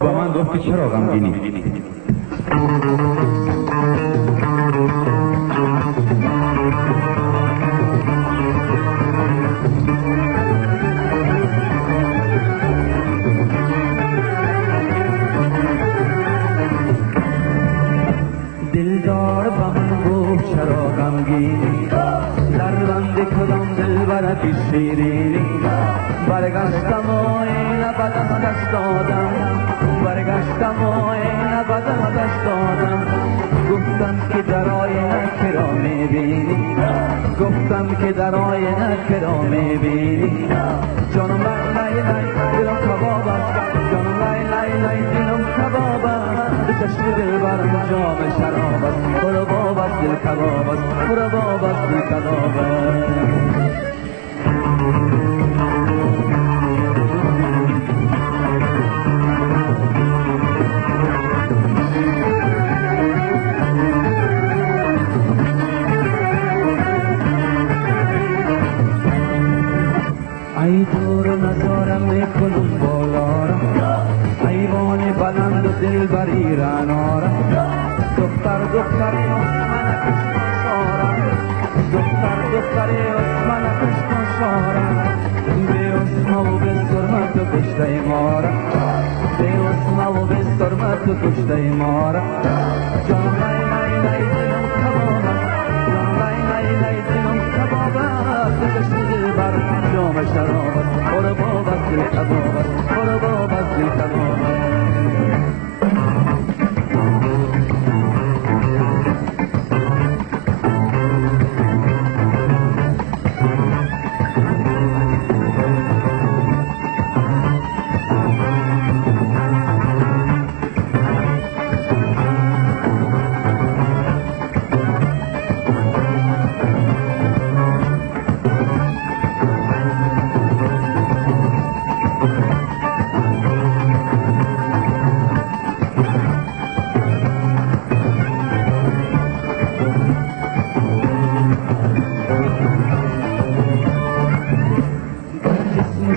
با من گفت که چرا غمگینی؟ دلدار با من گفت چرا غمگینی، در بند کدام دلبرت شیرینی. برگشتم و این ابد از دست دادم، برگشتم و این ابد از دست دادم. گفتم که در آینه که را میبینی، گفتم که در آینه که را میبینی. جانم لای لای لای دلم کباب است، جانم لای لای لای دلم کباب است. به چشم دلبرم جام شراب است، برو باب است دل کباب است، برو باب است دل کباب است. ای دور نظارم میکنم بالا را، ایوان بلند و دلبری رنارم. دختر دختری من کشکن سارم، دختر دختری من کشکن سارم. به اسما و به سرمت و کشته مارم، به اسما و به سرمت و کشته مارم. جان لای لای لای دلم کباب است، جان لای لای لای دلم کباب است. به چشم دلبرم جام شراب است، برو باب است دل کباب است، برو باب است دل کباب است.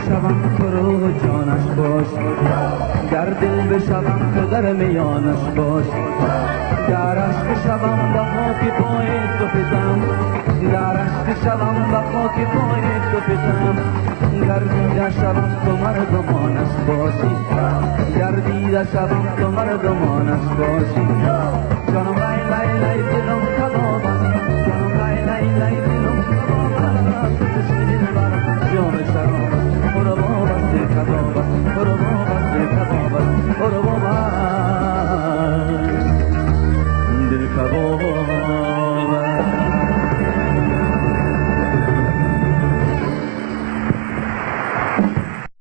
شوم تو رو جانش باش، در دل بشوم که در میانش باش. در عشق شوم به خاک پای تو فدام، در عشق شوم به خاک پای تو فدام. گردیده شوم تو مردمانش باشی، گردیده شوم تو مردمانش باشی. جانم لای لای لای دلم